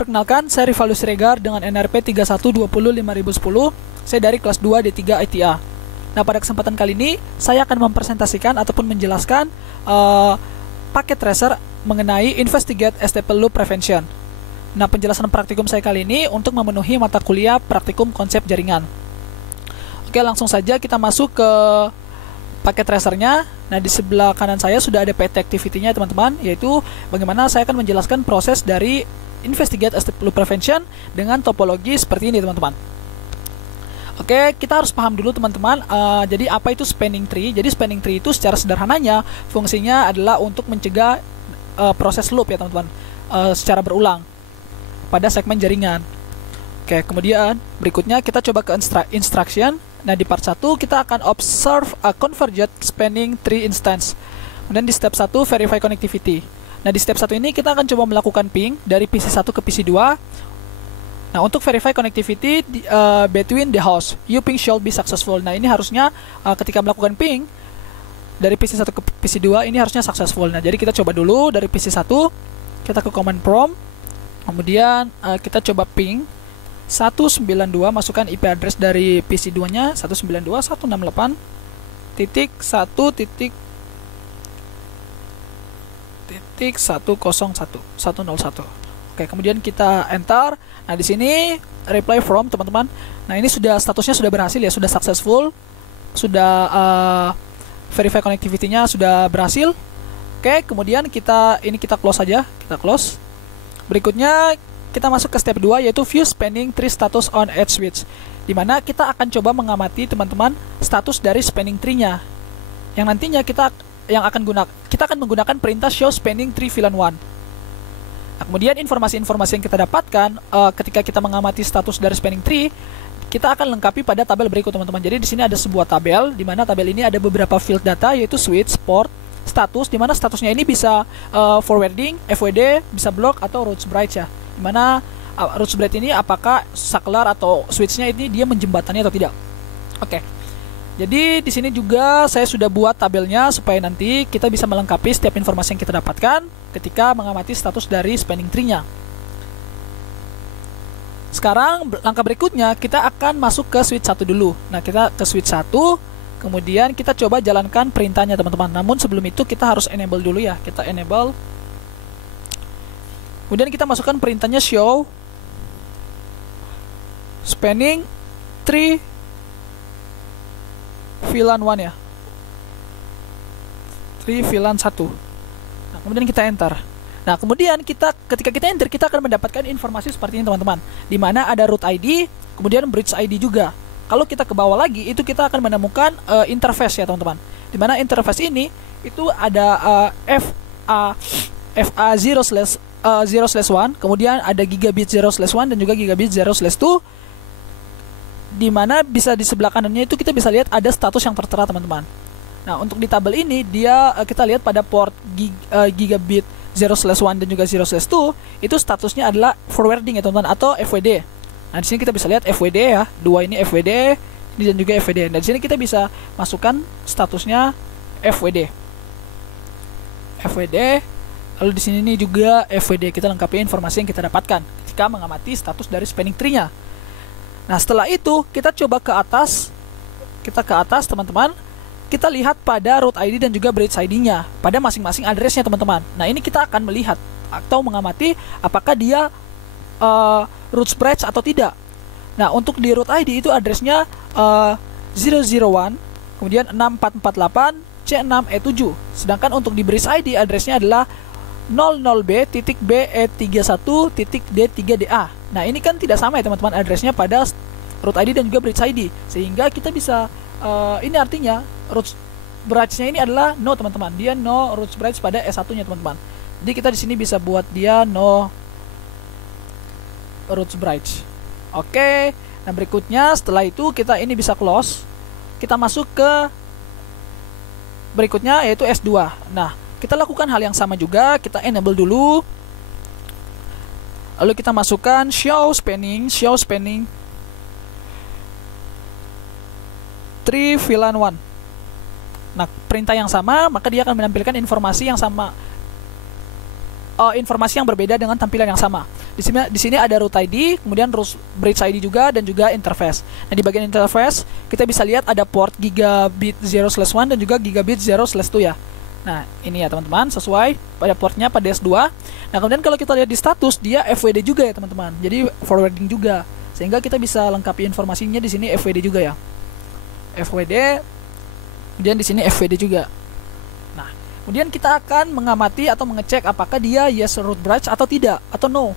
perkenalkan, saya Rivaldo Siregar dengan NRP 31205010. Saya dari kelas 2 D3 ITA. Nah, pada kesempatan kali ini saya akan mempresentasikan ataupun menjelaskan paket tracer mengenai Investigate STP Loop Prevention. Nah, penjelasan praktikum saya kali ini untuk memenuhi mata kuliah praktikum konsep jaringan. Oke, langsung saja kita masuk ke paket tracernya. Nah, di sebelah kanan saya sudah ada PT activity-nya teman-teman, yaitu bagaimana saya akan menjelaskan proses dari Investigate STP Loop Prevention dengan topologi seperti ini teman-teman. Oke, kita harus paham dulu teman-teman, jadi apa itu spanning tree. Jadi spanning tree itu secara sederhananya fungsinya adalah untuk mencegah proses loop ya teman-teman, secara berulang pada segmen jaringan. Oke, kemudian berikutnya kita coba ke instruction. Nah, di part 1 kita akan observe a convergent spanning tree instance. Kemudian di step 1 verify connectivity. Nah, di step 1 ini kita akan coba melakukan ping dari PC1 ke PC2. Nah, untuk verify connectivity between the host, you ping shall be successful. Nah, ini harusnya ketika melakukan ping dari PC1 ke PC2 ini harusnya successful. Nah, jadi kita coba dulu dari PC1, kita ke command prompt. Kemudian kita coba ping 192, masukkan IP address dari PC2-nya 192.168.1.101.101. Oke, kemudian kita enter. Nah, di sini reply from teman-teman. Nah, ini sudah statusnya sudah berhasil ya, sudah successful, sudah verify connectivity-nya sudah berhasil. Oke, kemudian kita close saja, kita close. Berikutnya kita masuk ke step 2, yaitu view spanning tree status on edge switch, dimana kita akan coba mengamati teman-teman status dari spanning tree-nya, yang nantinya kita akan menggunakan perintah show spanning tree VLAN 1. Nah, kemudian informasi-informasi yang kita dapatkan ketika kita mengamati status dari spanning tree, kita akan lengkapi pada tabel berikut teman-teman. Jadi di sini ada sebuah tabel, di mana tabel ini ada beberapa field data, yaitu switch, port, status, di mana statusnya ini bisa forwarding, FWD, bisa block atau routes bridge ya. Dimana routes bridge ini apakah saklar atau switchnya ini dia menjembatani atau tidak. Oke. Jadi di sini juga saya sudah buat tabelnya supaya nanti kita bisa melengkapi setiap informasi yang kita dapatkan ketika mengamati status dari spanning tree-nya. Sekarang langkah berikutnya kita akan masuk ke switch 1 dulu. Nah, kita ke switch 1, kemudian kita coba jalankan perintahnya teman-teman. Namun sebelum itu kita harus enable dulu ya. Kita enable. Kemudian kita masukkan perintahnya show spanning tree VLAN 1 ya. Tree VLAN 1. Nah, kemudian kita enter. Nah, kemudian ketika kita enter, kita akan mendapatkan informasi seperti ini teman-teman, di mana ada root ID, kemudian bridge ID juga. Kalau kita ke bawah lagi, itu kita akan menemukan interface ya teman-teman. Di mana interface ini itu ada FA0/0/1, kemudian ada gigabit 0/1 dan juga gigabit 0/2. Di mana bisa di sebelah kanannya itu kita bisa lihat ada status yang tertera teman-teman. Nah, untuk di tabel ini kita lihat pada port gigabit 0/1 dan juga 0/2 itu statusnya adalah forwarding ya teman-teman, atau FWD. Nah, di sini kita bisa lihat FWD ya, dua ini FWD, ini dan juga FWD. Nah, di sini kita bisa masukkan statusnya FWD. Lalu di sini juga FWD, kita lengkapi informasi yang kita dapatkan ketika mengamati status dari spanning tree-nya. Nah, setelah itu kita coba ke atas. Kita ke atas teman-teman. Kita lihat pada root ID dan juga bridge ID-nya pada masing-masing address-nya teman-teman. Nah, ini kita akan melihat atau mengamati apakah dia root bridge atau tidak. Nah, untuk di root ID itu address-nya 001, kemudian 6448 C6E7. Sedangkan untuk di bridge ID address-nya adalah 00B.BE31.D3DA. Nah, ini kan tidak sama ya teman-teman address-nya pada root ID dan juga bridge ID, sehingga kita bisa ini artinya root bridge-nya ini adalah no teman-teman. Dia no root bridge pada S1-nya teman-teman. Jadi kita di sini bisa buat dia no root bridge. Oke. Nah, berikutnya setelah itu kita ini bisa close. Kita masuk ke berikutnya yaitu S2. Nah, kita lakukan hal yang sama juga, kita enable dulu. Lalu kita masukkan show spanning tree VLAN 1. Nah, perintah yang sama, maka dia akan menampilkan informasi yang sama informasi yang berbeda dengan tampilan yang sama. Di sini ada root ID, kemudian root bridge ID juga, dan juga interface. Nah, di bagian interface kita bisa lihat ada port gigabit 0/1 dan juga gigabit 0/2 ya. Nah, ini ya teman-teman, sesuai pada portnya pada S2. Nah, kemudian kalau kita lihat di status, dia FWD juga ya teman-teman. Jadi forwarding juga, sehingga kita bisa lengkapi informasinya di sini FWD juga ya. FWD, kemudian di sini FWD juga. Nah, kemudian kita akan mengamati atau mengecek apakah dia yes root bridge atau tidak, atau no.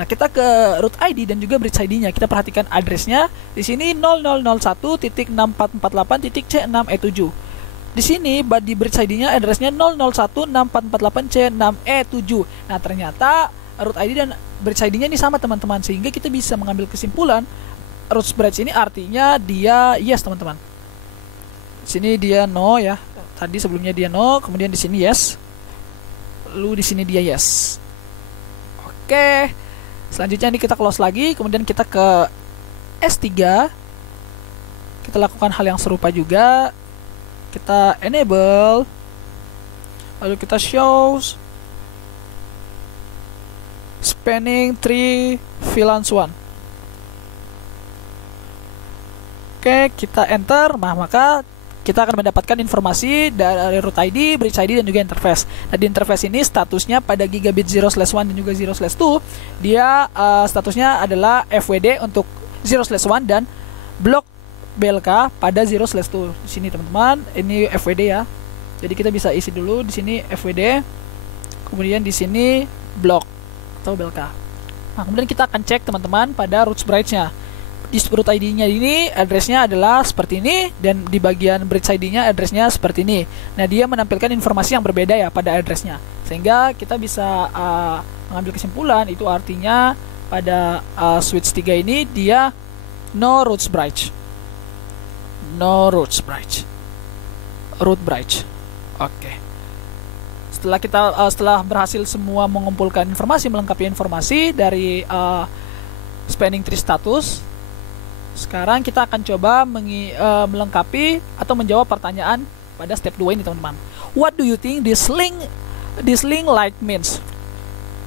Nah, kita ke root ID dan juga bridge ID-nya. Kita perhatikan addressnya. Di sini 0001.6448.C6E7. Di sini di bridge ID-nya addressnya 001.6448C6E7. Nah, ternyata root ID dan bridge ID-nya ini sama teman-teman, sehingga kita bisa mengambil kesimpulan root bridge ini artinya dia yes teman-teman. Di sini dia no ya. Tadi sebelumnya dia no, kemudian di sini yes. Lalu di sini dia yes. Oke. Selanjutnya ini kita close lagi, kemudian kita ke S3. Kita lakukan hal yang serupa juga. Kita enable, lalu kita shows spanning tree VLANs 1. Oke, kita enter. Nah, maka kita akan mendapatkan informasi dari root ID, bridge ID, dan juga interface. Nah, di interface ini statusnya pada gigabit 0/1 dan juga 0/2, dia statusnya adalah FWD untuk 0/1 dan blok BLK pada 0/2. Di sini teman-teman, ini FWD ya. Jadi kita bisa isi dulu di sini FWD, kemudian di sini blok atau BLK. Nah, kemudian kita akan cek teman-teman pada root bridge-nya. Di root ID-nya ini address-nya adalah seperti ini, dan di bagian bridge ID-nya address-nya seperti ini. Nah, dia menampilkan informasi yang berbeda ya pada address-nya, sehingga kita bisa mengambil kesimpulan itu artinya pada switch 3 ini dia no root bridge. No root bridge. Root bridge. Oke. Setelah berhasil semua mengumpulkan informasi, melengkapi informasi dari spanning tree status, sekarang kita akan coba melengkapi atau menjawab pertanyaan pada step 2 ini teman-teman. What do you think this link like means?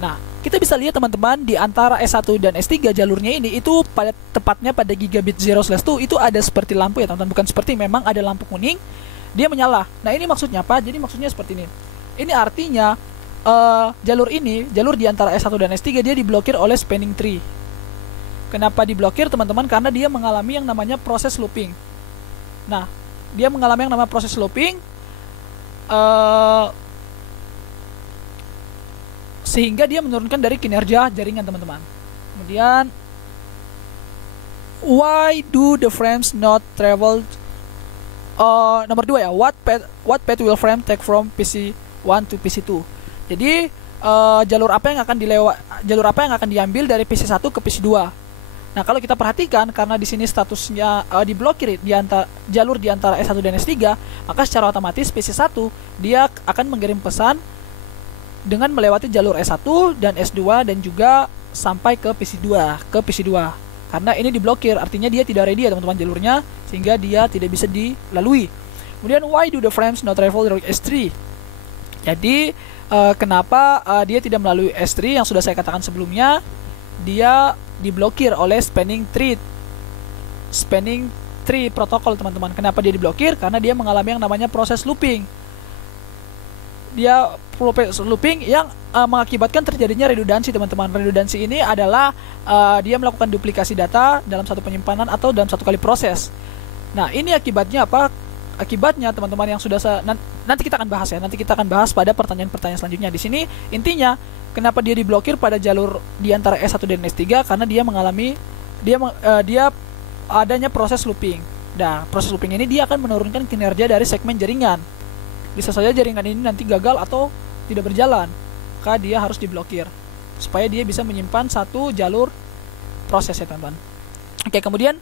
Nah, kita bisa lihat teman-teman di antara S1 dan S3 jalurnya ini itu tepatnya pada gigabit 0/2 itu ada seperti lampu ya teman-teman, bukan seperti, memang ada lampu kuning, dia menyala. Nah, ini maksudnya apa? Jadi maksudnya seperti ini. Ini artinya jalur di antara S1 dan S3 dia diblokir oleh spanning tree. Kenapa diblokir teman-teman? Karena dia mengalami yang namanya proses looping. Nah, dia mengalami yang namanya proses looping, sehingga dia menurunkan dari kinerja jaringan teman-teman. Kemudian, why do the frames not travel? Nomor 2 ya, what path will frame take from PC1 to PC2? Jadi jalur apa yang akan diambil dari PC1 ke PC2? Nah, kalau kita perhatikan, karena di sini statusnya diblokir jalur di antara S1 dan S3, maka secara otomatis PC1 dia akan mengirim pesan dengan melewati jalur S1 dan S2 dan juga sampai ke PC2, Karena ini diblokir, artinya dia tidak ready ya teman-teman jalurnya, sehingga dia tidak bisa dilalui. Kemudian, why do the frames not travel through S3? Jadi, kenapa dia tidak melalui S3 yang sudah saya katakan sebelumnya? Dia diblokir oleh spanning tree protokol teman-teman. Kenapa dia diblokir? Karena dia mengalami yang namanya proses looping. Dia proses looping yang mengakibatkan terjadinya redundansi teman-teman. Redundansi ini adalah dia melakukan duplikasi data dalam satu penyimpanan atau dalam satu kali proses. Nah, ini akibatnya apa? Akibatnya teman-teman yang sudah nanti kita akan bahas ya. Nanti kita akan bahas pada pertanyaan-pertanyaan selanjutnya. Di sini intinya kenapa dia diblokir pada jalur di antara S1 dan S3? Karena dia mengalami dia adanya proses looping. Nah, proses looping ini dia akan menurunkan kinerja dari segmen jaringan. Bisa saja jaringan ini nanti gagal atau tidak berjalan, maka dia harus diblokir supaya dia bisa menyimpan satu jalur proses ya teman-teman. Oke, kemudian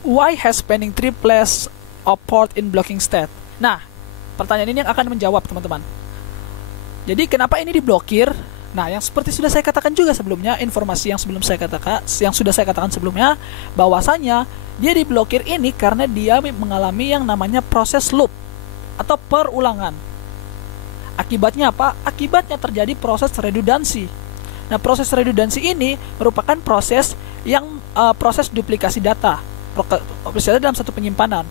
why has spanning tree place a port in blocking state? Nah, pertanyaan ini yang akan menjawab teman-teman. Jadi kenapa ini diblokir? Nah, yang seperti sudah saya katakan juga sebelumnya, informasi yang sudah saya katakan sebelumnya, bahwasanya dia diblokir ini karena dia mengalami yang namanya proses loop atau perulangan. Akibatnya apa? Akibatnya terjadi proses redundansi. Nah, proses redundansi ini merupakan proses yang proses duplikasi data dalam satu penyimpanan.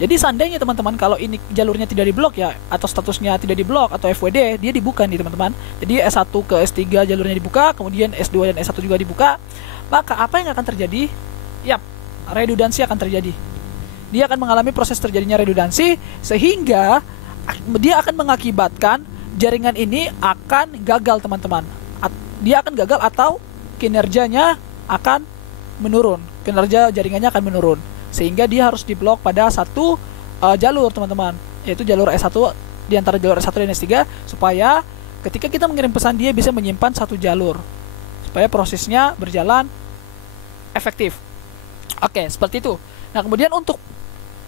Jadi seandainya teman-teman kalau ini jalurnya tidak diblok ya, atau statusnya tidak diblok atau FWD, dia dibuka nih teman-teman. Jadi S1 ke S3 jalurnya dibuka, kemudian S2 dan S1 juga dibuka. Maka apa yang akan terjadi? Yap, redundansi akan terjadi. Dia akan mengalami proses terjadinya redundansi, sehingga dia akan mengakibatkan jaringan ini akan gagal teman-teman. Dia akan gagal atau kinerjanya akan menurun. Kinerja jaringannya akan menurun, sehingga dia harus diblok pada satu jalur teman-teman, yaitu jalur S1 di antara jalur S1 dan S3, supaya ketika kita mengirim pesan dia bisa menyimpan satu jalur, supaya prosesnya berjalan efektif. Oke, seperti itu. Nah, kemudian untuk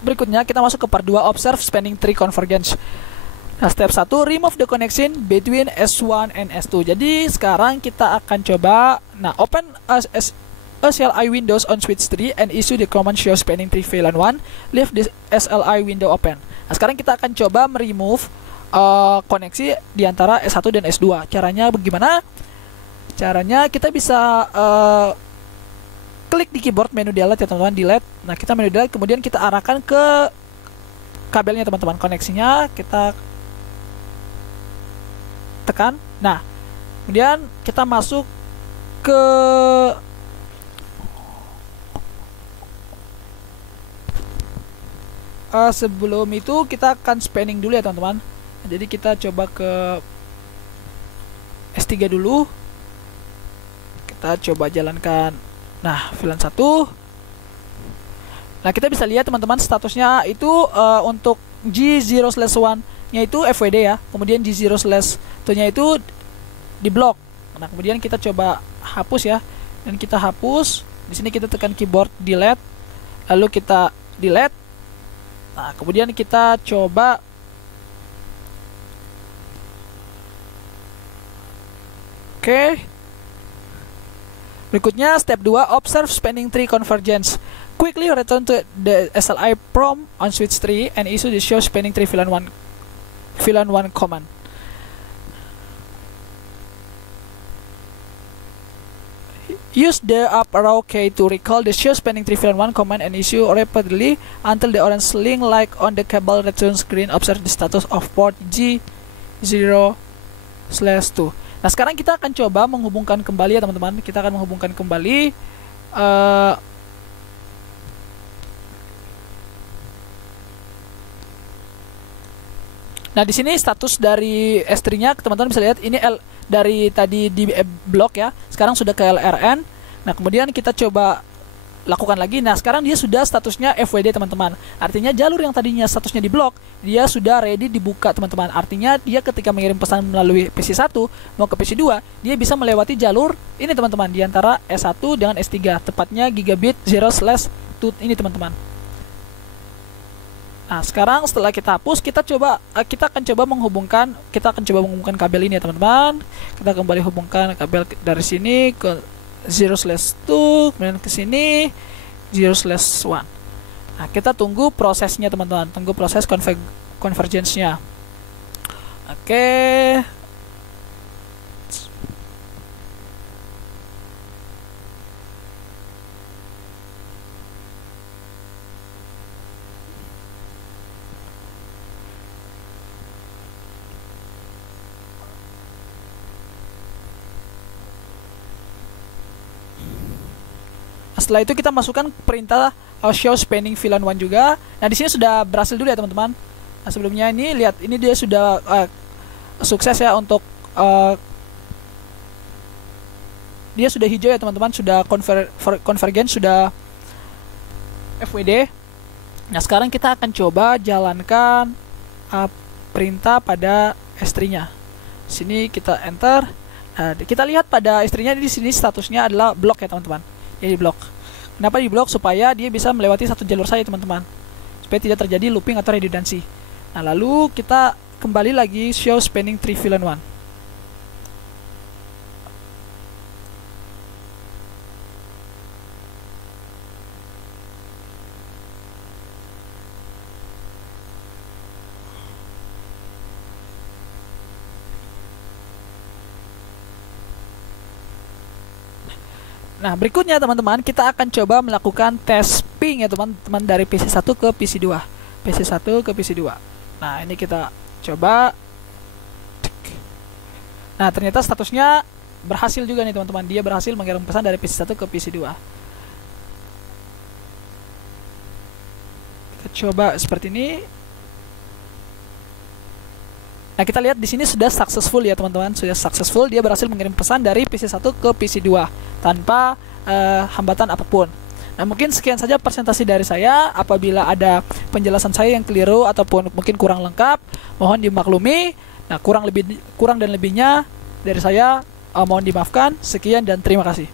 berikutnya kita masuk ke part 2, observe spanning tree convergence. Nah, step 1, remove the connection between S1 and S2. Jadi sekarang kita akan coba, open a SLI windows on switch tree and issue the command show spanning tree VLAN 1. Leave the SLI window open. Nah, sekarang kita akan coba remove koneksi di antara S1 dan S2. Caranya bagaimana? Caranya kita bisa klik di keyboard menu delete ya teman-teman, delete. Nah, kita menu delete, kemudian kita arahkan ke kabelnya teman-teman, koneksinya kita tekan. Nah, kemudian kita masuk ke sebelum itu kita akan spanning dulu ya teman-teman. Jadi kita coba ke S3 dulu, kita coba jalankan. Nah, VLAN 1. Nah, kita bisa lihat teman-teman statusnya itu untuk G0/1 nya itu FWD ya, kemudian G0/2 nya itu di blok. Nah, kemudian kita coba hapus ya, dan kita hapus. Di sini kita tekan keyboard delete, lalu kita delete. Nah, kemudian kita coba berikutnya step 2, observe spanning tree convergence. Quickly return to the SLI prompt on switch tree and issue the show spanning tree VLAN 1 command. Use the up arrow key to recall the show spanning tree VLAN 1 command and issue repeatedly until the orange link light on the cable return screen. Observe the status of port G0/2. Nah, sekarang kita akan coba menghubungkan kembali ya teman-teman. Kita akan menghubungkan kembali Nah, di sini status dari S3-nya teman-teman bisa lihat ini dari tadi di blok ya, sekarang sudah ke LRN. Nah, kemudian kita coba lakukan lagi. Nah, sekarang dia sudah statusnya FWD teman-teman. Artinya jalur yang tadinya statusnya di blok, dia sudah ready dibuka teman-teman. Artinya dia ketika mengirim pesan melalui PC1 mau ke PC2, dia bisa melewati jalur ini teman-teman, di antara S1 dengan S3, tepatnya gigabit 0/2 ini teman-teman. Nah, sekarang setelah kita hapus, kita akan coba menghubungkan kabel ini ya teman-teman. Kita kembali hubungkan kabel dari sini ke 0/2, kemudian ke sini 0/1. Nah, kita tunggu prosesnya teman-teman, tunggu proses convergence-nya. Oke. Setelah itu kita masukkan perintah show spanning VLAN 1 juga. Nah, di sini sudah berhasil dulu ya teman-teman. Nah, sebelumnya ini lihat, ini dia sudah sukses ya untuk dia sudah hijau ya teman-teman, sudah convergence, sudah FWD. Nah, sekarang kita akan coba jalankan perintah pada S3-nya. Sini kita enter. Nah, kita lihat pada S3-nya di sini statusnya adalah blok ya teman-teman. Jadi blok. Kenapa di blok? Supaya dia bisa melewati satu jalur saja teman-teman, supaya tidak terjadi looping atau redundansi. Nah, lalu kita kembali lagi show spanning tree VLAN 1. Nah, berikutnya teman-teman, kita akan coba melakukan tes ping ya teman-teman, dari PC1 ke PC2. PC1 ke PC2. Nah, ini kita coba. Nah, ternyata statusnya berhasil juga nih teman-teman. Dia berhasil mengirim pesan dari PC1 ke PC2. Kita coba seperti ini. Nah, kita lihat di sini sudah successful ya teman-teman, sudah successful. Dia berhasil mengirim pesan dari PC1 ke PC2 tanpa hambatan apapun. Nah, mungkin sekian saja presentasi dari saya. Apabila ada penjelasan saya yang keliru ataupun mungkin kurang lengkap, mohon dimaklumi. Nah, kurang dan lebihnya dari saya mohon dimaafkan. Sekian dan terima kasih.